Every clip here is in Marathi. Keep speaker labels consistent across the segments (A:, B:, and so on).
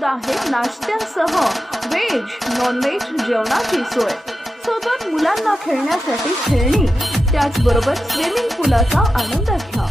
A: उपलब्ध आहे नाश्त्यासह. व्हेज नॉनव्हेज जेवणाची सोय. सोबत मुलांना खेळण्यासाठी खेळणी. त्याचबरोबर स्विमिंग पूलाचा आनंद घ्या.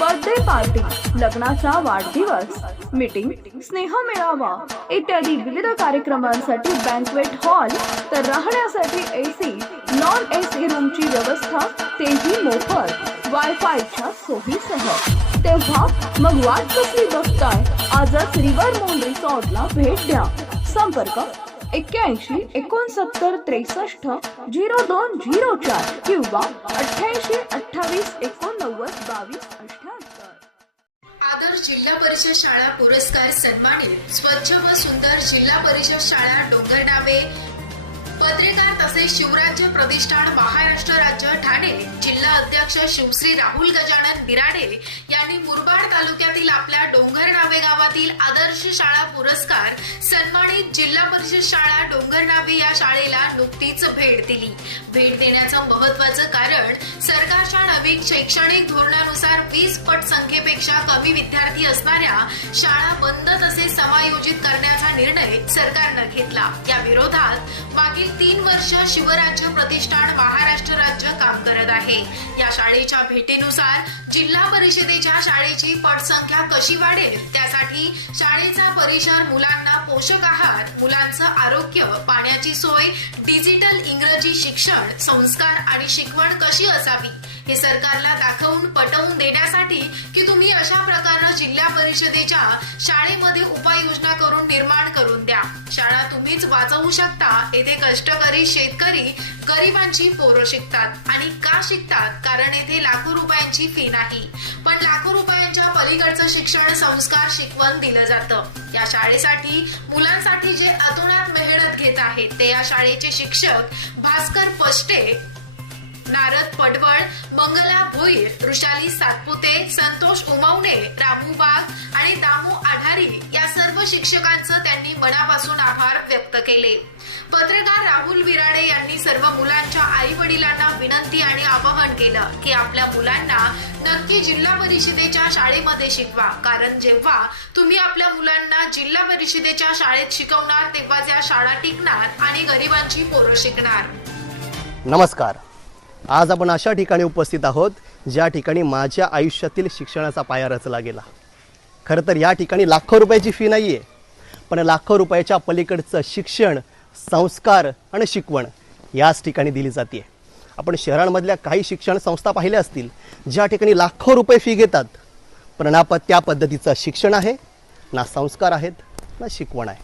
A: बर्थडे पार्टी लग्नाचा वाढदिवस. मीटिंग स्नेह मेळावा. इत्यादी विविध कार्यक्रमांसाठी बँकवेट हॉल तर राहण्यासाठी एसी नॉन एसी रूमची व्यवस्था तेही मोफत. वायफायच्या सोयीसह. तेव्हा मग वाट कसली बघताय आजच रिव्हर मून रिसॉर्टला भेट द्या. संपर्क एक्क्याऐंशी एकोणसत्तर त्रेसष्ट झिरो दोन झिरो चार किंवा अठ्ठ्याऐंशी अठ्ठावीस एकोणनव्वद बावीस अठ्ठ्याहत्तर
B: आदर्श जिल्हा परिषद शाळा पुरस्कार सन्मानित. स्वच्छ व सुंदर जिल्हा परिषद शाळा डोंगरनावे पत्रकार तसेच शिवराज्य प्रतिष्ठान महाराष्ट्र राज्य ठाणे जिल्हा अध्यक्ष शिवश्री राहुल गजानन बिराडे यांनी मुरबाड तालुक्यातील आपल्या डोंगरनावे गावातील आदर्श शाळा पुरस्कार सन्मानित जिल्हा परिषद शाळा डोंगरनावे या शाळेला नुकतीच भेट दिली. भेट देण्याचं महत्वाचं कारण सरकारच्या नवीन शैक्षणिक धोरणानुसार वीस पट संख्येपेक्षा कमी विद्यार्थी असणाऱ्या शाळा बंद तसेच समायोजित करण्याचा निर्णय सरकारनं घेतला. या विरोधात मागील तीन वर्ष शिवराज्य प्रतिष्ठान महाराष्ट्र राज्य काम करत आहे. या शाळेच्या भेटीनुसार जिल्हा परिषदेच्या शाळेची पटसंख्या कशी वाढेल? त्यासाठी शाळेचा परिसर मुलांना पोषक आहार मुलांचं आरोग्य पाण्याची सोय डिजिटल इंग्रजी शिक्षण संस्कार आणि शिकवण कशी असावी? हे सरकारला दाखवून पटवून देण्यासाठी की तुम्ही अशा प्रकारनं जिल्हा परिषदेच्या शाळेमध्ये उपाययोजना करून निर्माण करून तुम्हीच वाचवू शकता येथे कष्टकरी शेतकरी गरिबांची पोरं शिकतात. आणि का शिकतात? कारण येथे लाखो रुपयांची फी नाही. पण लाखो रुपयांच्या पलीकडचं शिक्षण संस्कार शिकवण दिलं जातं. या शाळेसाठी मुलांसाठी जे अतोनात मेहनत घेत आहेत ते या शाळेचे शिक्षक भास्कर पष्टे नारद पडवळ मंगला भोईर ऋषाली सातपुते संतोष उमावणे रामू वाघ आणि दामू आढारी या सर्व शिक्षकांचं त्यांनी मनापासून आभार व्यक्त केले. पत्रकार राहुल विराडे यांनी सर्व मुलांच्या आई वडिलांना विनंती आणि आवाहन केलं की आपल्या मुलांना नक्की जिल्हा परिषदेच्या शाळेमध्ये शिकवा. कारण जेव्हा तुम्ही आपल्या मुलांना जिल्हा परिषदेच्या शाळेत शिकवणार तेव्हा त्या शाळा टिकणार आणि गरिबांची पोरं शिकणार.
C: नमस्कार. आज आपण अशा ठिकाणी उपस्थित आहोत ज्या ठिकाणी माझ्या आयुष्यातील शिक्षणाचा पाया रचला गेला. खरं तर या ठिकाणी लाखो रुपयाची फी नाही आहे पण लाखो रुपयाच्या पलीकडचं शिक्षण संस्कार आणि शिकवण याच ठिकाणी दिली जाते आपण शहरांमधल्या काही शिक्षण संस्था पाहिल्या असतील ज्या ठिकाणी लाखो रुपये फी घेतात पण ना प त्या पद्धतीचं शिक्षण आहे ना संस्कार आहेत ना शिकवण आहे.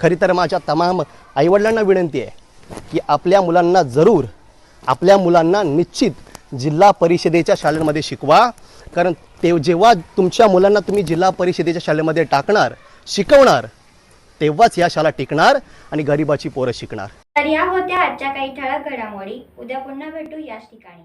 C: खरी तर माझ्या तमाम आईवडिलांना विनंती आहे की आपल्या मुलांना जरूर आपल्या मुलांना निश्चित जिल्हा परिषदेच्या शाळेमध्ये शिकवा. कारण ते जेव्हा तुमच्या मुलांना तुम्ही जिल्हा परिषदेच्या शाळेमध्ये टाकणार शिकवणार तेव्हाच या शाळा टिकणार आणि गरिबाची पोरं शिकणार.
D: तर या होत्या आजच्या काही ठळक घडामोडी. उद्या पुन्हा भेटू याच ठिकाणी.